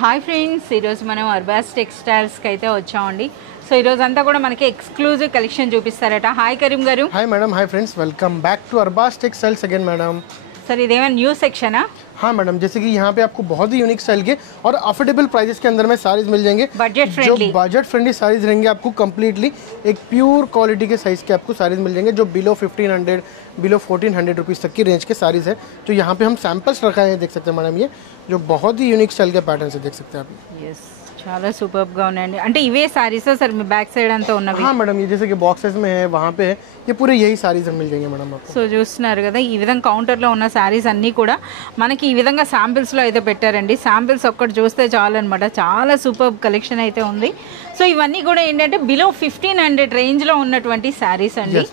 Hi friends, ఈరోజు మనం అర్బాస్ టెక్స్టైల్స్కి అయితే వచ్చామండి. సో ఈరోజు అంతా కూడా మనకి ఎక్స్క్లూజివ్ కలెక్షన్ చూపిస్తారట. హాయ్ కరీం గారు. Hi madam, hi friends, welcome back to Arbaz textiles again madam. Sir इधे न्यू सेक्शन है. हाँ मैडम, जैसे कि यहाँ पे आपको बहुत ही यूनिक स्टाइल के और अफोर्डेबल प्राइसेस के अंदर में साड़ीज मिल जाएंगे. बजट फ्रेंडली, जो बजट फ्रेंडली साड़ीज रहेंगे आपको कम्प्लीटली एक प्योर क्वालिटी के साइज के आपको साड़ीज मिल जाएंगे जो बिलो 1500 बिलो 1400 रुपीज़ तक की रेंज के साड़ीज है. तो यहाँ पे हम सैम्पल्स रखा है, देख सकते हैं मैडम, ये जो बहुत ही यूनिक स्टाइल के पैटर्न से देख सकते हैं आप. यस, చాలా సూపర్ గా ఉన్నాయండి. అంటే ఇవే సారీస్ సార్ మీ బ్యాక్ సైడ్ అంతా ఉన్నవి? हाँ मैडम, ये जैसे कि बॉक्सेस में है, वहाँ पे है, ये पूरे यही साड़ीज मिल जाएंगे मैडम आपको. సో చూస్తున్నారు కదా, ఈ విధంగా కౌంటర్లో ఉన్న శారీస్ అన్నీ కూడా మనకి ఈ విధంగా శాంపిల్స్లో అయితే పెట్టారండి. శాంపిల్స్ ఒక్కటి చూస్తే చాలు అనమాట. చాలా సూపర్ కలెక్షన్ అయితే ఉంది. సో ఇవన్నీ కూడా ఏంటంటే బిలో 1500 రేంజ్లో ఉన్నటువంటి శారీస్ అండి.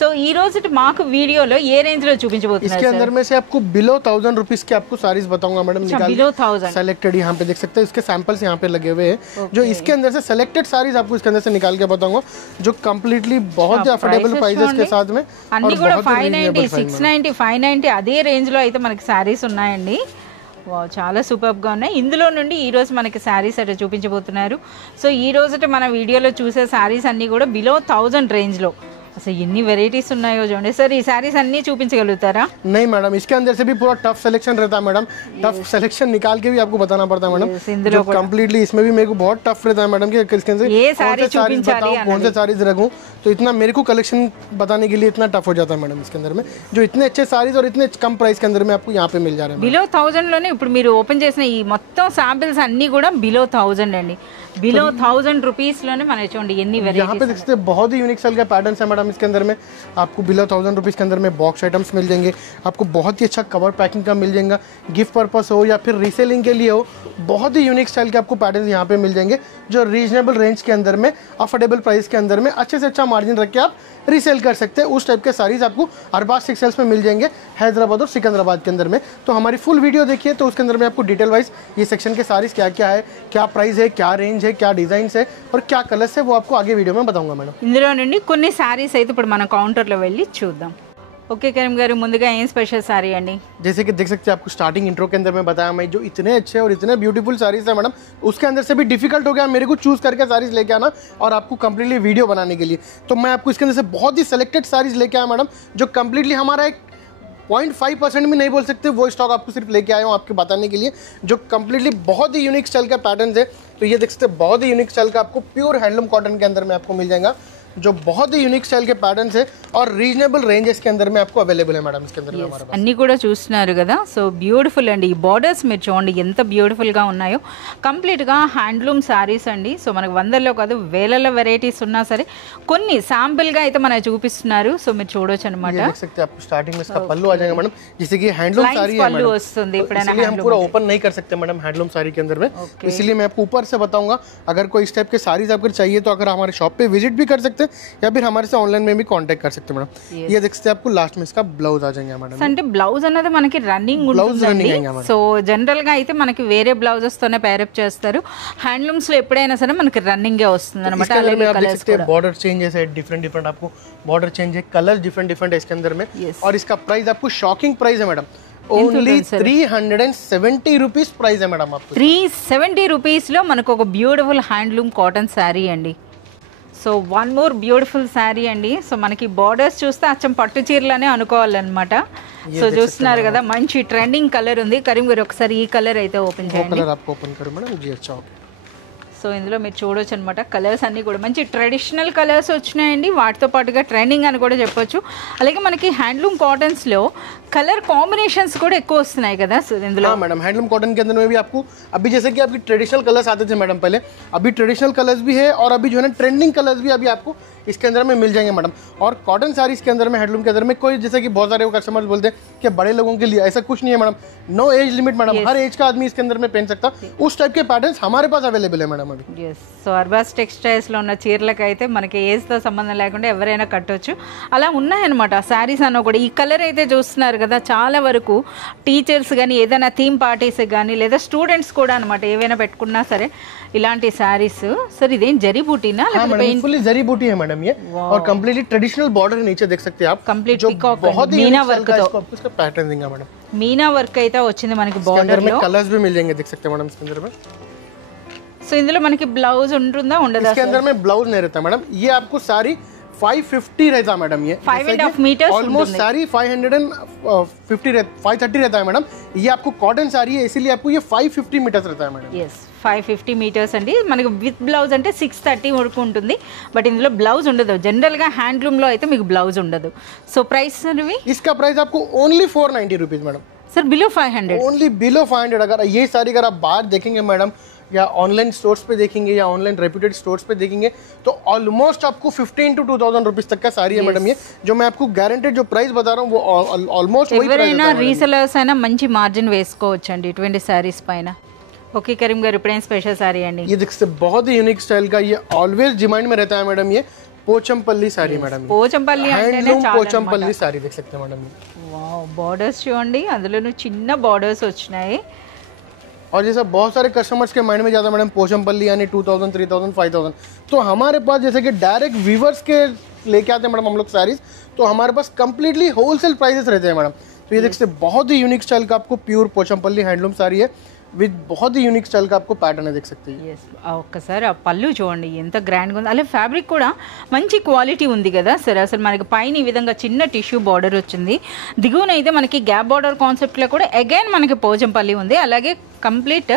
సో ఈ రోజు మాకు వీడియోలో ఏ రేంజ్లో చూపించబోతున్నారు? इसके अंदर में से आपको बिलो 1000 रुपीज के आपको साड़ीज बताऊंगा मैडम. निकाल बिलो 1000 सेलेक्टेड यहाँ पे देख सकते हैं, इसके सैंपल्स यहाँ पे लगे हुए हैं. जो इसके अंदर से सेलेक्टेड साड़ीज आपको इसके अंदर से निकाल के बताऊंगा, जो कम्प्लीटली बहुत ही अफोर्डेबल प्राइसेस के साथ में. అన్ని కూడా 590, 690, 590 అదే రేంజ్ లో అయితే మనకి శారీస్ ఉన్నాయండి. వావ్, చాలా సూపర్గా ఉన్నాయి. ఇందులో నుండి ఈ రోజు మనకి శారీస్ అయితే చూపించబోతున్నారు. సో ఈ రోజు మన వీడియోలో చూసే శారీస్ అన్నీ కూడా బిలో 1000 రేంజ్లో. అసలు ఎన్ని వెరైటీస్ ఉన్నాయో చూడండి. సార్ ఈ శారీస్ అన్నీ చూపించగలుగుతారా? नहीं मैडम, इसके अंदर से भी पूरा टफ सिलेक्शन रहता है मैडम. टफ सिलेक्शन निकाल के भी आपको बताना पड़ता है मैडम. जो कम्प्लीटली इसमें भी मेरे को बहुत टफ रहता है मैडम कि इसके अंदर ये सारी बताऊं, कौन से साड़ीज रखूं. तो इतना मेरे को कलेक्शन बताने के लिए इतना टफ हो जाता है मैडम इसके अंदर में. जो इतने अच्छे साड़ीज और इतने कम प्राइस के अंदर में आपको यहाँ पे मिल जा रहे हैं. బిలో 1000 లోనే ఇప్పుడు మీరు ఓపెన్ చేసిన ఈ మొత్తం శాంపిల్స్ అన్నీ కూడా బిలో 1000 అండి. బిలో 1000 రూపీస్ లోనే మనకి చూడండి ఎన్ని यहाँ पे వెరైటీస్. देख सकते हैं, बहुत ही यूनिक स्टाइल का पैटर्न है मैडम. इसके अंदर में आपको बिलो 1000 रुपीज़ के अंदर में बॉक्स आइटम्स मिल जाएंगे. आपको बहुत ही अच्छा कवर पैकिंग का मिल जाएगा. गिफ्ट पर्पस हो या फिर रीसेलिंग के लिए हो, बहुत ही यूनिक स्टाइल के आपको पैटर्न यहाँ पे मिल जाएंगे जो रीजनेबल रेंज के अंदर में अफोर्डेबल प्राइस के अंदर में अच्छे से अच्छा मार्जिन रख के आप रीसेल कर सकते हैं. उस टाइप के साड़ीज आपको अरबाज टेक्सटाइल्स में मिल जाएंगे हैदराबाद और सिकंदराबाद के अंदर में. तो हमारी फुल वीडियो देखिए, तो उसके अंदर में आपको डिटेल वाइज ये सेक्शन के साड़ीज क्या क्या है, क्या प्राइस है, क्या रेंज है, क्या डिजाइन है और क्या कलर्स है, वो आपको आगे वीडियो में बताऊंगा मैडम. ఇందులో నుండి కొన్ని శారీస్ అయితే ఇప్పుడు మన కౌంటర్లో వెళ్ళి చూద్దాం. ఓకే కరీం గారు, ముందుగా ఏం స్పెషల్ సారీ అండి? जैसे कि देख सकते हैं, आपको स्टार्टिंग इंट्रो के अंदर में बताया मैं, जो इतने अच्छे और इतने ब्यूटीफुल साड़ीज है मैडम, उसके अंदर से भी डिफिकल्ट हो गया मेरे को चूज करके साड़ीज लेके आना और आपको कंप्लीटली वीडियो बनाने के लिए. तो मैं आपको इसके अंदर से बहुत ही सिलेक्टेड साड़ीज लेके आया मैडम, जो कंप्लीटली हमारा एक 0.5% भी नहीं बोल सकते वो स्टॉक आपको सिर्फ लेके आया हूँ आपके बताने के लिए, जो कंप्लीटली बहुत ही यूनिक स्टाइल का पैटर्न है. तो ये देख सकते हैं, बहुत ही यूनिक स्टाइल का आपको प्योर हैंडलूम कॉटन के अंदर में आपको मिल जाएगा, जो बहुत ही यूनिक स्टाइल के पैटर्न है और रीजनेबल रेंजेस के अंदर में आपको अवेलेबल है मैडम. इसके अंदर में हमारे पास అన్నీ కూడా చూస్తున్నారు కదా. సో బ్యూటిఫుల్ అండి. ఈ బార్డర్స్ మీరు చూడండి ఎంత బ్యూటిఫుల్గా ఉన్నాయో. కంప్లీట్గా హ్యాండ్లూమ్ శారీస్ అండి. సో మనకు వందల్లో కాదు వేలలో వెరైటీస్ ఉన్నా సరే కొన్ని శాంపుల్గా అయితే మనకు చూపిస్తున్నారు. సో మీరు చూడొచ్చు అనమాట. देख सकते हैं, आपको स्टार्टिंग में इसका पल्लू आ जाएगा मैडम. जैसे कि हैंडलूम साड़ी है पल्लू वస్తుంది. इसलिए हम पूरा ओपन नहीं कर सकते मैडम हैंडलूम साड़ी के अंदर में. इसलिए मैं आपको ऊपर से बताऊंगा. अगर कोई इस टाइप के साड़ीज आपको चाहिए तो अगर हमारे शॉप पे विजिट भी कर सकते हैं या फिर हमारे से ऑनलाइन में भी कांटेक्ट कर सकते हैं मैडम. ये देख सकते हैं, आपको लास्ट में इसका ब्लाउज आ जाएगा मैडम. అంటే బ్లౌజ్ అనేది మనకి రన్నింగ్ ఉంటుందండి. సో జనరల్ గా అయితే మనకి వేరే బ్లౌజెస్ తోనే పేరప్ చేస్తారు. హ్యాండ్లూమ్స్ లో ఎప్పుడైనా సరే మనకి రన్నింగ్ గే వస్తుంది అనమాట. बॉर्डर चेंजेस है, डिफरेंट डिफरेंट आपको बॉर्डर चेंज है, कलर डिफरेंट डिफरेंट है इसके अंदर में. और इसका प्राइस आपको शॉकिंग प्राइस है मैडम, ओनली 370 रुपीज प्राइस है मैडम. आपको 370 రూపీస్ లో మనకు ఒక బ్యూటిఫుల్ హ్యాండ్లూమ్ కాటన్ శారీ అండి. So one more beautiful sari అండి. సో మనకి బార్డర్స్ చూస్తే అచ్చం పట్టు చీరలనే అనుకోవాలన్నమాట. సో చూస్తున్నారు కదా, మంచి ట్రెండింగ్ కలర్ ఉంది. కరీం గారు ఒకసారి ఈ కలర్ అయితే ఓపెన్ చేయండి. సో ఇందులో మీరు చూడొచ్చు అనమాట. కలర్స్ అన్నీ కూడా మంచి ట్రెడిషనల్ కలర్స్ వచ్చినాయండి. వాటితో పాటుగా ట్రెండింగ్ అని కూడా చెప్పొచ్చు. అలాగే మనకి హ్యాండ్లూమ్ కాటన్స్లో कलर कॉम्बिनेशंस కూడా ఎక్కువ వస్తున్నాయి కదా. సో ఇందులో हाँ मैडम, हैंडलूम कॉटन के अंदर में भी आपको अभी जैसे कि आपकी ट्रेडिशनल कलर्स आते थे मैडम पहले, अभी ट्रेडिशनल कलर्स भी है और अभी जो है ना ट्रेंडिंग कलर्स भी अभी आपको इसके अंदर में मिल जाएंगे मैडम. और कॉटन साड़ीज के अंदर में हैंडलूम के अंदर में कोई जैसे कि बहुत सारे कस्टमर्स बोलते हैं कि बड़े लोगों के लिए, ऐसा कुछ नहीं है madam. No age limit madam, हर एज का आदमी इसके अंदर में पहन सकता. उस टाइप के पैटर्न्स हमारे पास अवेलेबल है मैडम अभी. yes. సో అర్బాస్ టెక్స్టైల్స్ లో ఉన్న చీరలకు అయితే మనకి ఏజ్ తో సంబంధం లేకుండా ఎవరైనా కట్టొచ్చు. అలా ఉన్నాయన్నమాట శారీస్ అన్న కూడా. ఈ కలర్ అయితే చూస్తున్నారు కదా, చాలా వరకు టీచర్స్ కానీ ఏదైనా థీమ్ పార్టీస్ కానీ లేదా స్టూడెంట్స్ కూడా అనమాట ఏవైనా పెట్టుకున్నా సరే ఇలాంటి శారీస్. సర్ ఇదేం జరీ బూటీనా? फुल्ली जरी बूटी है मैडम ये, और कंप्लीटली ट्रेडिशनल बॉर्डर नीचे देख सकते हैं आप. कंप्लीट पीकॉक बहुत ही मीना वर्क तो आपको इसका पैटर्न देंगे मैडम. मीना वर्क అయితే వచ్చింది మనకి బోర్డర్ లో. कलर्स भी मिल जाएंगे, देख सकते हैं मैडम इसके अंदर में. సో ఇందులో మనకి బ్లౌజ్ ఉంటుందా ఉండదా? इसके अंदर में ब्लाउज नहीं रहता मैडम, ये आपको सारी 550 रहता है मैडम, ये 5.5 मीटर ऑलमोस्ट सारी 530 रहता है मैडम। ये आपको कॉटन साड़ी है इसीलिए आपको ये 550 मीटर रहता है मैडम। ఎస్ 550 మీటర్స్ అండి, మనకి విత్ బ్లౌజ్ అంటే 630 వరకు ఉంటుంది, బట్ ఇందులో బ్లౌజ్ ఉండదు. జనరల్గా హ్యాండ్లూమ్లో అయితే మీకు బ్లౌజ్ ఉండదు. సో ప్రైస్ ఇవి इसका प्राइस आपको only 490 rupees madam, sir below 500, only below 500। अगर ये साड़ी अगर आप बाहर देखेंगे मैडम या ऑनलाइन स्टोर्स पे देखेंगे या ऑनलाइन रेप्यूटेड स्टोर्स पे देखेंगे तो ऑलमोस्ट आपको 15 to 2000 रुपीज तक का साड़ी है मैडम। ये जो मैं आपको गारंटेड जो प्राइस बता रहा हूँ वो ऑलमोस्ट वही प्राइस ఎవరైనా రీసెలర్స్ అయినా మంచి మార్జిన్ వేసుకోవచ్చు అండి ఇటువంటి సారీస్ పైన. ఓకే కరీం గారు, ఇప్పుడేం స్పెషల్ సారీ అండి? ये देख सकते बहुत ही यूनिक स्टाइल का, ये ऑलवेज डिमांड में रहता है मैडम। ये पोचमपल्ली साड़ी मैडम, పోచంపల్లి అంటేనే हैंडलूम చాలా पोचमपल्ली साड़ी देख सकते हैं मैडम। వావ్, బార్డర్స్ చూడండి, అందులోనూ చిన్న బార్డర్స్ వచ్చినాయి. और जैसा बहुत सारे कस्टमर्स के माइंड में जाता है मैडम पोचमपल्ली यानी 2000 3000 5000, तो हमारे पास जैसे कि डायरेक्ट वीवर्स के लेके आते हैं मैडम हम लोग साड़ीज, तो हमारे पास कंप्लीटली होलसेल प्राइसेस रहते हैं मैडम। तो ये देख सकते बहुत ही यूनिक स्टाइल का आपको प्योर पोचमपल्ली हैंडलूम साड़ी है विद बहुत ही यूनिक स्टाइल का आपको पैटर्न है, देख सकते हैं। ఎస్ ఒక్కసారి ఆ పళ్ళు చూడండి ఎంత గ్రాండ్గా ఉంది, అలాగే ఫ్యాబ్రిక్ కూడా మంచి క్వాలిటీ ఉంది కదా సార్. అసలు మనకి పైన ఈ విధంగా చిన్న టిష్యూ బార్డర్ వచ్చింది, దిగువన అయితే మనకి గ్యాప్ బార్డర్ కాన్సెప్ట్లో కూడా అగైన్ మనకి పోచంపల్లి ఉంది, అలాగే కంప్లీట్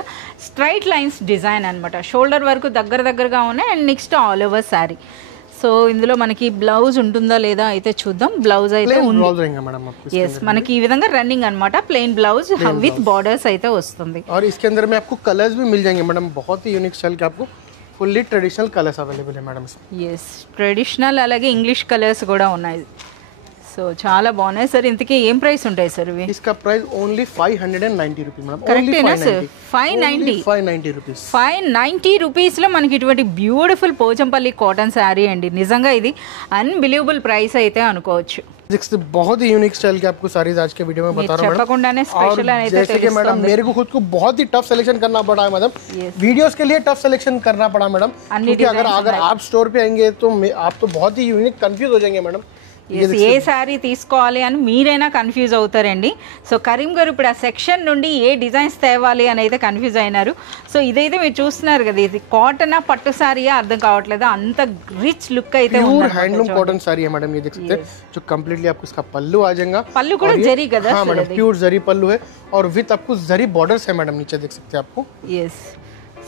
స్ట్రైట్ లైన్స్ డిజైన్ అనమాట. షోల్డర్ వరకు దగ్గరగా ఉన్నాయి and next all over sari. So ఇందులో మనకి బ్లౌజ్ ఉంటుందా లేదా అయితే చూద్దాం. బ్లౌజ్ అయితే ఉంది, ब्लाउज रहेगा मैडम आपको, ఎస్ మనకి ఈ విధంగా రన్నింగ్ అనమాట, ప్లెయిన్ బ్లౌజ్ విత్ బార్డర్స్ అయితే వస్తుంది. और इसके अंदर में आपको कलर्स भी मिल जाएंगे मैडम, बहुत ही यूनिक स्टाइल के आपको फुल्ली ट्रेडिशनल कलर्स अवेलेबल है मैडम इसमें। ఎస్ ట్రెడిషనల్ అలాగే ఇంగ్లీష్ కలర్స్ కూడా ఉన్నాయి. సో చాలా బాగున్నాయి సార్. ఇంతకీ ఏం ప్రైస్ ఉంటాయి సార్ ఇవి? इसका प्राइस ओनली 590 रुपीज मैडम, కరెక్టేనా సార్? 590 रुपीज 590 రూపీస్లో మనకి ఇటువంటి బ్యూటిఫుల్ పోచంపల్లి కాటన్ శారీ అండి. నిజంగా ఇది అన్బిలీవబుల్ ప్రైస్ అయితే అనుకోవచ్చు. बहुत ही यूनिक स्टाइल के आपको सारीज आज के वीडियो में बता रहा हूँ చెప్పకుండానే స్పెషల్ मैडम। అయితే जैसे कि मैडम मेरे को खुद को बहुत ही टफ सिलेक्शन करना पड़ा है मैडम, वीडियोस के लिए टफ सिलेक्शन करना पड़ा मैडम, क्योंकि अगर आप स्टोर पे आएंगे तो आप तो बहुत ही यूनिक कंफ्यूज हो जाएंगे मैडम। ఏ శారీ తీసుకోవాలి అని మీరైనా కన్ఫ్యూజ్ అవుతారండి. సో కరీం గారు ఇప్పుడు ఆ సెక్షన్ నుండి ఏ డిజైన్స్ తేవాలి అని అయితే కన్ఫ్యూజ్ అయినారు. సో ఇదైతే మీరు చూస్తున్నారు కదా, ఇది కాటన్ పట్టు శారీయా అర్థం కావట్లేదు, అంత రిచ్ లుక్ అయితే प्योर हैंडलूम कॉटन साड़ी है मैडम। ये देख सकते हैं जो कंप्लीटली आपको इसका पल्लू आ जाएगा, పళ్ళు కూడా జరీ కదా? हाँ मैडम, प्योर जरी पल्लू है और विथ आपको जरी बॉर्डर्स है मैडम, नीचे देख सकते हैं आपको। ఎస్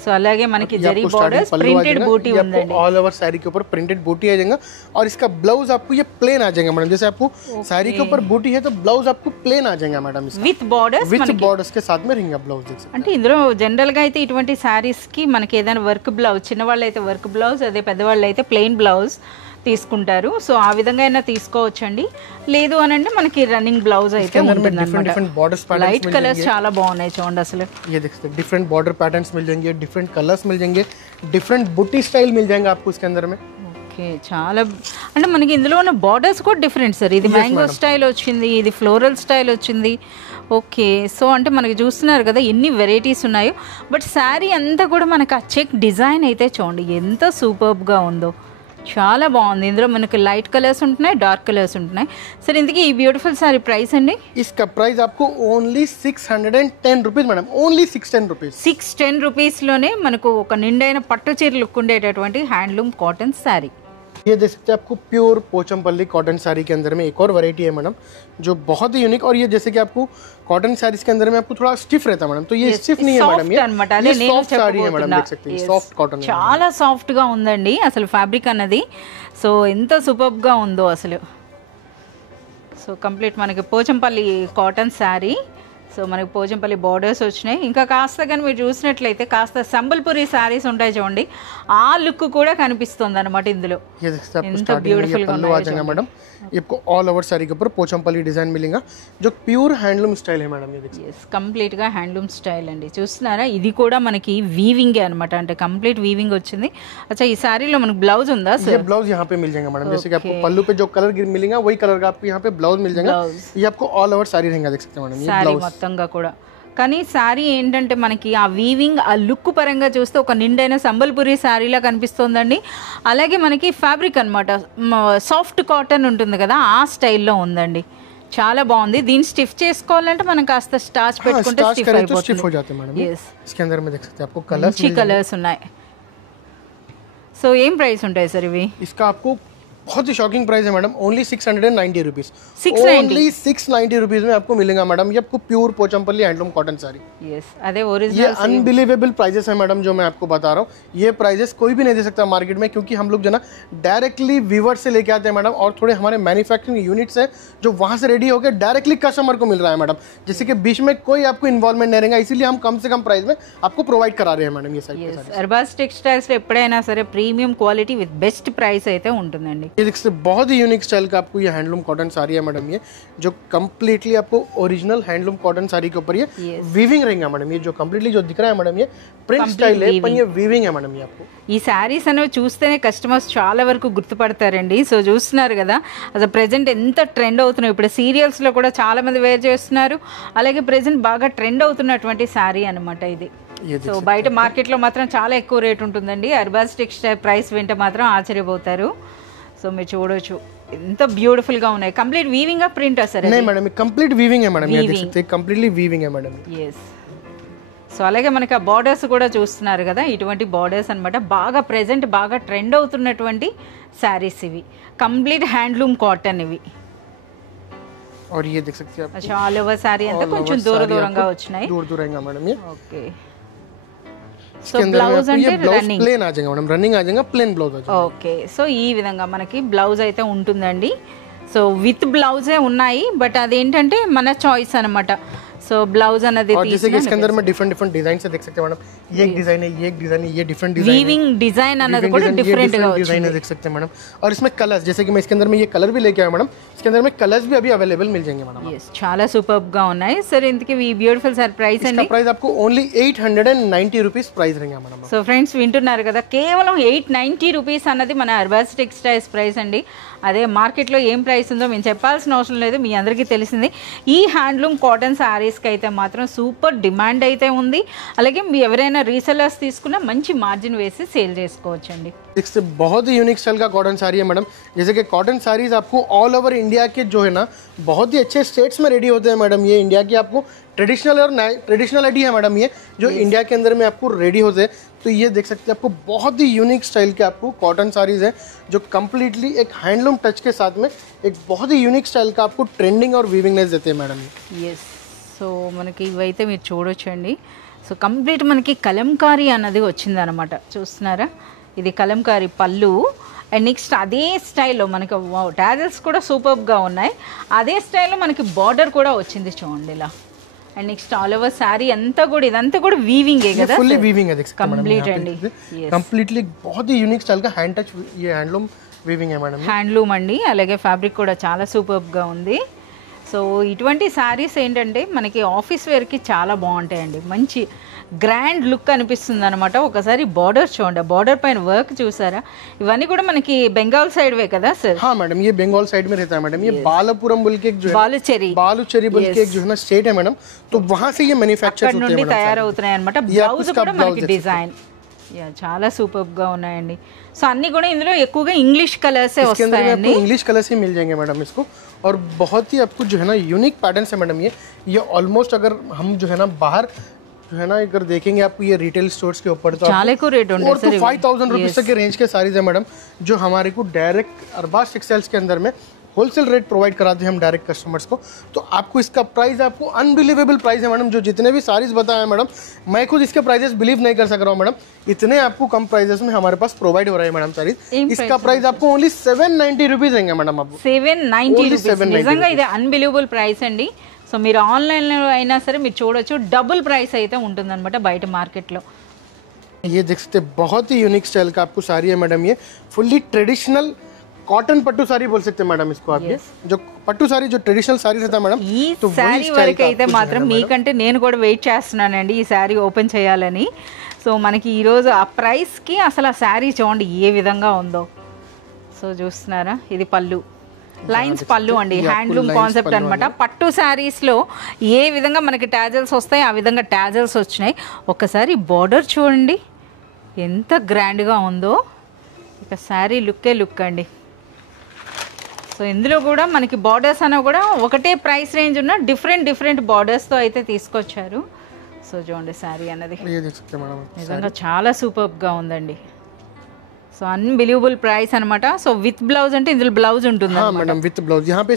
సో అలాగే మనకి జరీ బార్డర్స్ ప్రింటెడ్ బూటీ ఉందండి, ऑल ओवर साड़ी के ऊपर प्रिंटेड बूटी आ जाएगा और इसका ब्लाउज आपको ये प्लेन आ जाएगा मैडम। जैसे आपको साड़ी के ऊपर बूटी है तो ब्लाउज आपको प्लेन आ जाएगा madam, with borders. With borders के साथ में रहेगा ब्लाउज, देख सकते అంటే ఇందులో జనరల్ గా అయితే ఇటువంటి శారీస్ కి మనకి ఏదైనా వర్క్ బ్లౌజ్, చిన్నవాళ్ళు అయితే వర్క్ బ్లౌజ్, అదే పెద్దవాళ్ళు అయితే ప్లెయిన్ బ్లౌజ్ తీసుకుంటారు. సో ఆ విధంగా అయినా తీసుకోవచ్చండి, లేదు అని అంటే మనకి రన్నింగ్ బ్లౌజ్ అయితే లైట్ కలర్స్ చాలా బాగున్నాయి చూడండి అసలు. ये देख सकते हैं डिफरेंट बॉर्डर पैटर्न्स मिल जाएंगे, डिफरेंट कलर्स मिल जाएंगे, डिफरेंट बूटी स्टाइल मिल जाएंगे आपको इसके अंदर में। ఓకే చాలా అంటే మనకి ఇందులో ఉన్న బార్డర్స్ కూడా డిఫరెంట్ సార్. ఇది మ్యాంగో స్టైల్ వచ్చింది, ఇది ఫ్లోరల్ స్టైల్ వచ్చింది. ఓకే సో అంటే మనకి చూస్తున్నారు కదా ఎన్ని వెరైటీస్ ఉన్నాయో, బట్ శారీ అంతా కూడా మనకి ఆ చెక్ డిజైన్ అయితే చూడండి ఎంత సూపర్బ్గా ఉందో, చాలా బాగుంది. ఇందులో మనకి లైట్ కలర్స్ ఉంటున్నాయి, డార్క్ కలర్స్ ఉంటున్నాయి. సరే ఇందుకే ఈ బ్యూటిఫుల్ సారీ ప్రైస్ అండి? इसका प्राइस आपको only 610 rupees madam, only 610 rupees. 610 రూపీస్లోనే మనకు ఒక నిండైన పట్టు చీర లుక్ ఉండేటటువంటి హ్యాండ్లూమ్ కాటన్ శారీ. ये देख सकते हैं आपको प्योर पोचमपल्ली कॉटन साड़ी के अंदर में एक और वैरायटी है मैडम जो बहुत ही यूनिक, और ये जैसे कि आपको कॉटन साड़ीज के अंदर में आपको थोड़ा स्टिफ रहता है मैडम, तो ये स्टिफ नहीं है मैडम, ये सॉफ्ट साड़ी है मैडम, देख सकते हैं सॉफ्ट कॉटन చాలా సాఫ్ట్ గా ఉందండి అసలు ఫ్యాబ్రిక్ అన్నది. సో ఎంత సూపర్బ్ గా ఉందో అసలు. సో కంప్లీట్ మనకి పోచంపల్లి కాటన్ శారీ. సో మనకి పోచంపల్లి బార్డర్స్ వచ్చినాయి. ఇంకా కాస్త కానీ మీరు చూసినట్లయితే కాస్త సంబల్పురి శారీస్ ఉంటాయి చూడండి, ఆ లుక్ కూడా కనిపిస్తుంది అనమాట ఇందులో. ఎంత బ్యూటిఫుల్ గా है मैडम। ये आपको ऑल ओवर साड़ी के ऊपर पोचमपल्ली डिजाइन मिलेगा जो प्योर हैंडलूम स्टाइल है मैडम। ये देखिए కంప్లీట్ గా హ్యాండ్లూమ్ స్టైల్ అండి, చూస్తున్నారా? ఇది కూడా మనకి వీవింగ్ అనమాట, అంటే కంప్లీట్ వీవింగ్ వచ్చింది. అచ్చా ఈ సారీలో మనకి బ్లౌజ్ ఉందా సార్? ये ब्लाउज यहाँ पे मिल जाएगा मैडम, जैसे कि आपको पल्लू पे जो कलर मिलेगा वही कलर का आपको यहाँ पे ब्लाउज मिल जाएगा। ये आपको ऑल ओवर साड़ी रहेगा, देख सकते हैं मैडम ये ब्लाउज మొత్తంగా కూడా. కానీ శారీ ఏంటంటే మనకి ఆ వీవింగ్ ఆ లుక్ పరంగా చూస్తే ఒక నిండైన సంబల్పురి శారీలా కనిపిస్తుందండి. అలాగే మనకి ఫ్యాబ్రిక్ అనమాట సాఫ్ట్ కాటన్ ఉంటుంది కదా, ఆ స్టైల్లో ఉందండి. చాలా బాగుంది. దీన్ని స్టిఫ్ చేసుకోవాలంటే మనం కాస్త స్టార్చ్ పెట్టుకుంటే స్టిఫ్ అయిపోతుంది. इसके अंदर में देख सकते हैं आपको कलर्स కలర్స్ ఉన్నాయి. సో ఏం ప్రైస్ ఉంటాయి సార్ ఇవి? इसका आपको बहुत ही शॉकिंग प्राइस है madam, only 690 rupees, 690 only 690 rupees में आपको मिलेगा मैडम। ये आपको pure Pochampally handloom cotton sari. Yes, अरे ये ओरिजिनल अनबिलीवेबल प्राइजेस है मैडम जो मैं आपको बता रहा हूँ। ये प्राइजेस कोई भी नहीं दे सकता मार्केट में, क्योंकि हम लोग जो ना डायरेक्टली वीवर से लेके आते हैं मैडम, और थोड़े हमारे मैन्युफैक्चरिंग यूनिट्स हैं जो वहाँ से रेडी होकर डायरेक्टली कस्टमर को मिल रहा है मैडम, जैसे कि बीच में कोई आपको इन्वॉल्वमेंट नहीं रहेगा, इसीलिए हम कम से कम प्राइस में आपको प्रोवाइड करा रहे हैं मैडम। ये सारी అర్బాస్ టెక్స్టైల్స్ లో ఎప్పుడైనా సరే premium quality with best price అయితే ఉంటుందండి। ये देखिए बहुत ही यूनिक स्टाइल का आपको ये हैंडलूम कॉटन साड़ी है मैडम, ये जो कम्प्लीटली आपको ओरिजिनल हैंडलूम कॉटन साड़ी के ऊपर ये वीविंग रहेगा मैडम। ये जो कम्प्लीटली जो दिख रहा है मैडम ये प्रिंट स्टाइल है, पर ये वीविंग है मैडम। ये आपको ఈ శారీస్ అనేవి చూస్తేనే కస్టమర్స్ చాలా వరకు గుర్తుపడతారండి। సో చూస్తున్నారు కదా అసలు ప్రెజెంట్ ఎంత ట్రెండ్ అవుతున్నాయి, ఇప్పుడు సీరియల్స్లో కూడా చాలా మంది వేర్ చేస్తున్నారు, అలాగే ప్రెజెంట్ బాగా ట్రెండ్ అవుతున్నటువంటి శారీ అనమాట ఇది। సో బయట మార్కెట్లో మాత్రం చాలా ఎక్కువ రేట్ ఉంటుందండి, అర్బాస్ టెక్స్టైల్ ప్రైస్ వింటే మాత్రం ఆశ్చర్యపోతారు। సో మీరు చూడొచ్చు ఎంత బ్యూటిఫుల్ గా ఉన్నాయి। కంప్లీట్ వీవింగ్ ఆ ప్రింట్ సార్? नहीं मैडम, ये कंप्लीट वीविंग है मैडम, ये देख सकते हैं कंप्लीटली वीविंग है मैडम। ఎస్। సో అలాగే మనకి ఆ బార్డర్స్ కూడా చూస్తున్నారు కదా, ఇటువంటి బార్డర్స్ అన్నమాట బాగా ప్రెజెంట్ బాగా ట్రెండ్ అవుతున్నటువంటి శారీస్ ఇవి, కంప్లీట్ హ్యాండ్లూమ్ కాటన్ ఇవి। और ये देख सकते हैं आप ఆల్ ఓవర్ శారీ అంతా కొంచెం దూరంగా వచ్చినాయి, दूर रहेगा मैडम ये। ఓకే। సో బ్లౌజ్ అంటే రన్నింగ్ ప్లేన్ आ जाएगा मैडम, रनिंग आ जाएगा, प्लेन ब्लाउज आ जाएगा। ఓకే। సో ఈ విధంగా మనకి బ్లౌజ్ అయితే ఉంటుందండి। సో విత్ బ్లౌజే ఉన్నాయి, బట్ అదేంటంటే మన చాయిస్ అన్నమాట। సో బ్లౌజ్ అనేది और जैसे कि इसके अंदर में डिफरेंट डिफरेंट डिजाइन से देख सकते हैं मैडम, ये एक डिजाइन है, ये एक डिजाइन है, ये डिफरेंट डिजाइन వీవింగ్ డిజైన్ అన్నది కూడా డిఫరెంట్ గా डिजाइन है, देख सकते हैं मैडम। और इसमें कलर्स, जैसे कि मैं इसके अंदर में ये कलर भी लेके आया मैडम, इसके अंदर में कलर्स भी अभी अवेलेबल मिल जाएंगे मैडम। yes చాలా సూపర్ గా ఉన్నాయి సార్। ఇంతకీ ఈ బ్యూటిఫుల్ సార్ ప్రైస్ అండి? इसका प्राइस आपको ओनली 890 रुपीस प्राइस रहेगा मैडम। సో ఫ్రెండ్స్ వింటున్నారు కదా, కేవలం 890 రూపీస్ అన్నది మన అర్బాస్ టెక్స్టైల్స్ ప్రైస్ అండి। అదే మార్కెట్లో ఏం ప్రైస్ ఉందో మేము చెప్పాల్సిన అవసరం లేదు, మీ అందరికీ తెలిసింది। ఈ హ్యాండ్లూమ్ కాటన్ శారీస్కి అయితే మాత్రం సూపర్ డిమాండ్ అయితే ఉంది, అలాగే మీ ఎవరైనా రీసెలర్స్ తీసుకున్నా మంచి మార్జిన్ వేసి సేల్ చేసుకోవచ్చండి। इससे बहुत ही यूनिक स्टाइल का कॉटन साड़ी है मैडम। जैसे कि कॉटन साड़ीज आपको ऑल ओवर इंडिया के जो है ना बहुत ही अच्छे स्टेट्स में रेडी होते हैं मैडम। ये इंडिया की आपको ट्रेडिशनल और ट्रेडिशनलिटी है मैडम, ये जो इंडिया के अंदर में आपको रेडी होते हैं। तो ये देख सकते हैं आपको बहुत ही यूनिक स्टाइल के आपको कॉटन साड़ीज हैं जो कम्प्लीटली एक हैंडलूम टच के साथ में एक बहुत ही यूनिक स्टाइल का आपको ट्रेंडिंग और वीविंगनेस देते हैं मैडम। ఎస్। సో మనకి ఇవైతే మీరు చూడొచ్చండి। సో కంప్లీట్ మనకి కలంకారీ అన్నది వచ్చిందనమాట, చూస్తున్నారా? ఇది కలంకారీ పళ్ళు, అండ్ నెక్స్ట్ అదే స్టైల్లో మనకి టాజల్స్ కూడా సూపర్గా ఉన్నాయి, అదే స్టైల్లో మనకి బార్డర్ కూడా వచ్చింది చూడండి ఇలా। And next all over sari అంతా కూడా ఇదంతా కూడా వీవింగే కదా, फुल्ली वीविंग है, देख सकते हैं కంప్లీట్ అండి। कंप्लीटली बहुत ही यूनिक स्टाइल का हैंड टच ये हैंडलूम वीविंग है मैडम। హ్యాండ్లూమ్ అండి, అలాగే ఫ్యాబ్రిక్ కూడా చాలా సూపర్గా ఉంది। సో ఇటువంటి శారీస్ ఏంటంటే మనకి ఆఫీస్ వేర్కి చాలా బాగుంటాయండి, మంచి గ్రాండ్ లుక్ అనిపిస్తుంది అనమాట। ఒకసారి బార్డర్ చూడండి, బార్డర్ పైన వర్క్ చూసారా? ఇవన్నీ కూడా మనకి బెంగాల్ సైడ్ వే కదా సార్? हाँ मैडम, ये बंगाल साइड में रहता है मैडम। ये बालापुरम बोल के एक जो है बालूचेरी बोल के एक जो है ना स्टेट है मैडम, तो वहाँ से ये मैन्युफैक्चर होते हैं నుండి मैडम। తయారవుతున్నాయి అనమాట। బ్లౌజ్ కూడా మనకి డిజైన్ చాలా సూపర్గా ఉన్నాయండి। సో అన్ని కూడా ఇందులో ఎక్కువగా ఇంగ్లీష్ కలర్సే వస్తాయండి, इंग्लिश कलर्स ही मिल जाएंगे मैडम इसको। और बहुत ही आपको जो है ना यूनिक पैटर्न है मैडम। ये ऑलमोस्ट अगर हम जो है ना बाहर जो है ना अगर देखेंगे आपको ये रिटेल स्टोर्स के ऊपर तो చాలా ఎక్కువ రేట్ ఉంటుంది సార్। 5000 रुपीज तक के रेंज के साड़ीज है मैडम, जो हमारे को डायरेक्ट अरबाज टेक्सटाइल्स के अंदर में होलसेल रेट प्रोवाइड कराते हैं हम डायरेक्ट कस्टमर्स को। तो आपको इसका प्राइस आपको अनबिलीवेबल प्राइस है मैडम। जो जितने भी साड़ीज बताए हैं मैडम, मैं खुद इसके प्राइसेस बिलीव नहीं कर सक रहा हूँ मैडम, इतने आपको कम प्राइसेस में हमारे पास प्रोवाइड हो रहे हैं मैडम साड़ीज। इसका प्राइस आपको ओनली 790 रुपीज रहेंगे मैडम। आपको 790 రూపీస్ నిజంగా ఇది అన్బిలీవబుల్ ప్రైస్ అండి। సో మీరు ఆన్లైన్లో అయినా సరే మీరు చూడొచ్చు, డబుల్ ప్రైస్ అయితే ఉంటుందన్నమాట బయట మార్కెట్లో। ये देख सकते हैं बहुत ही यूनिक स्टाइल का आपको साड़ी है मैडम। ये फुल्ली ट्रेडिशनल कॉटन पट्टू साड़ी बोल सकते हैं मैडम इसको आप। जो पट्टू साड़ी जो ट्रेडिशनल साड़ी रहता है मैडम, ఈ శారీ వరకు అయితే మాత్రం మీకంటే నేను కూడా వెయిట్ చేస్తున్నానండి ఈ శారీ ఓపెన్ చేయాలని। సో మనకి ఈరోజు ఆ ప్రైస్కి అసలు ఆ శారీ చూడండి ఏ విధంగా ఉందో। సో చూస్తున్నారా, ఇది పళ్ళు, లైన్స్ పళ్ళు అండి, హ్యాండ్లూమ్ కాన్సెప్ట్ అనమాట। పట్టు శారీస్లో ఏ విధంగా మనకి టాజల్స్ వస్తాయి ఆ విధంగా టాజల్స్ వచ్చినాయి। ఒకసారి బార్డర్ చూడండి ఎంత గ్రాండ్గా ఉందో, ఇక శారీ లుక్కే లుక్ అండి। సో ఇందులో కూడా మనకి బార్డర్స్ అన్న కూడా ఒకటే ప్రైస్ రేంజ్ ఉన్న డిఫరెంట్ బార్డర్స్తో అయితే తీసుకొచ్చారు। సో చూడండి శారీ అన్నది నిజంగా చాలా సూపర్గా ఉందండి। సో అన్బిలీవబుల్ ప్రైస్ అనమాట. సో విత్ బ్లౌజ్ అంటే ఇందులో బ్లౌజ్ ఉంటుంది. हाँ मैडम विथ ब्लाउज यहाँ पे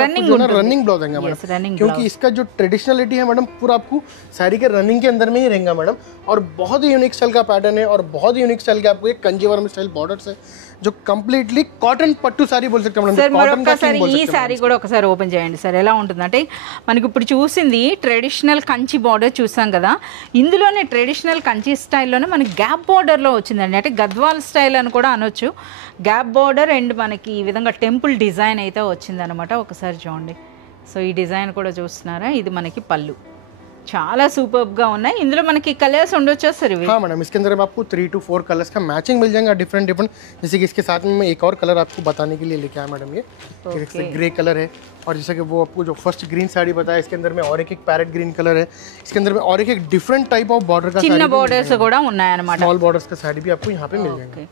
रनिंग जो ना रनिंग ब्लाउज आएगा मैडम, रनिंग क्योंकि इसका जो ट्रेडिशनलिटी है मैडम पूरा आपको साड़ी के रनिंग के अंदर में ही रहेगा मैडम. और बहुत ही यूनिक स्टाइल का पैटर्न है और बहुत ही यूनिक स्टाइल का आपको एक कंजीवरम स्टाइल बॉर्डर्स है जो कंप्लीटली कॉटन पट्टू साड़ी बोल सकते हैं मैडम. సార్ మరొకసారి ఈ సారీ కూడా ఒకసారి ఓపెన్ చేయండి సార్. ఎలా ఉంటుందంటే మనకి ఇప్పుడు చూసింది ట్రెడిషనల్ కంచి బార్డర్ చూసాం కదా, ఇందులోనే ట్రెడిషనల్ కంచి స్టైల్లోనే మనకి గ్యాప్ బార్డర్లో వచ్చిందండి. అంటే గద్వాల్ స్టైల్ అని కూడా అనొచ్చు. గ్యాప్ బార్డర్ అండ్ మనకి ఈ విధంగా టెంపుల్ డిజైన్ అయితే వచ్చిందనమాట. ఒకసారి చూడండి. సో ఈ డిజైన్ కూడా చూస్తున్నారా, ఇది మనకి పళ్ళు. చాలా సూపర్గా ఉన్నాయి. ఇందులో మనకి కలర్స్ ఉండొచ్చా సార్ ఇవి? हाँ मैडम इसके अंदर आपको 3 to 4 कलर्स का मैचिंग मिल जाएगा डिफरेंट डिफरेंट. जैसे कि इसके साथ में मैं एक और कलर आपको बताने के लिए लेके आया मैडम. ये ग्रे कलर है और जैसे कि वो आपको जो फर्स्ट ग्रीन साड़ी बताया इसके अंदर में और एक पैरेट ग्रीन कलर है. इसके अंदर में और एक डिफरेंट टाइप ऑफ बॉर्डर का చిన్న బోర్డర్స్ కూడా ఉన్నాయన్నమాట. स्मॉल बॉर्डर्स का साड़ी भी आपको यहाँ पे मिल जाएगा.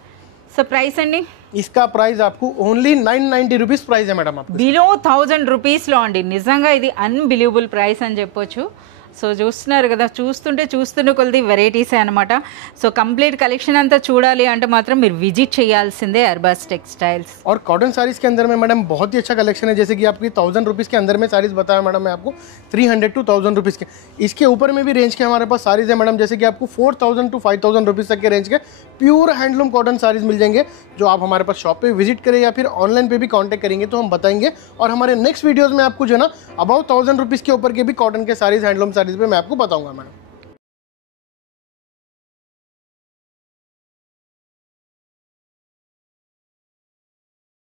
సో ప్రైస్ అండి? इसका प्राइस आपको ओनली 990 रुपीज प्राइस है मैडम. आपको బిలో 1000 రూపీస్లో అండి. నిజంగా ఇది అన్బిలీవబుల్ ప్రైస్ అని చెప్పొచ్చు. సో చూస్తున్నారు కదా, చూస్తున్న కొద్ది వెరైటీసే అనమాట. సో కంప్లీట్ కలెక్షన్ అంతా చూడాలి అంటే మాత్రం మీరు విజిట్ చేయాల్సిందే అర్బాస్ టెక్స్టైల్స్. और कॉटन साड़ीज के अंदर में मैडम बहुत ही अच्छा कलेक्शन है. जैसे कि आपकी 1000 रुपीज़ के अंदर में साड़ीज बताया मैडम मैं आपको 300 to 1000 रुपीज़ के. इसके ऊपर में भी रेंज के हमारे पास साड़ीज है मैडम. जैसे कि आपको 4000 to 5000 रुपीज़ तक के रेंज के प्योर हैंडलूम कॉटन साड़ीज मिल जाएंगे, जो आप हमारे पास शॉप पे विजिट करें या फिर ऑनलाइन पे भी कांटेक्ट करेंगे तो हम बताएंगे. और हमारे नेक्स्ट वीडियोज़ में आपको जो है ना अबाउट 1000 रुपीज़ के ऊपर के भी कॉटन के साड़ीज हैंडलूम साड़ीज पे मैं आपको बताऊंगा मैडम.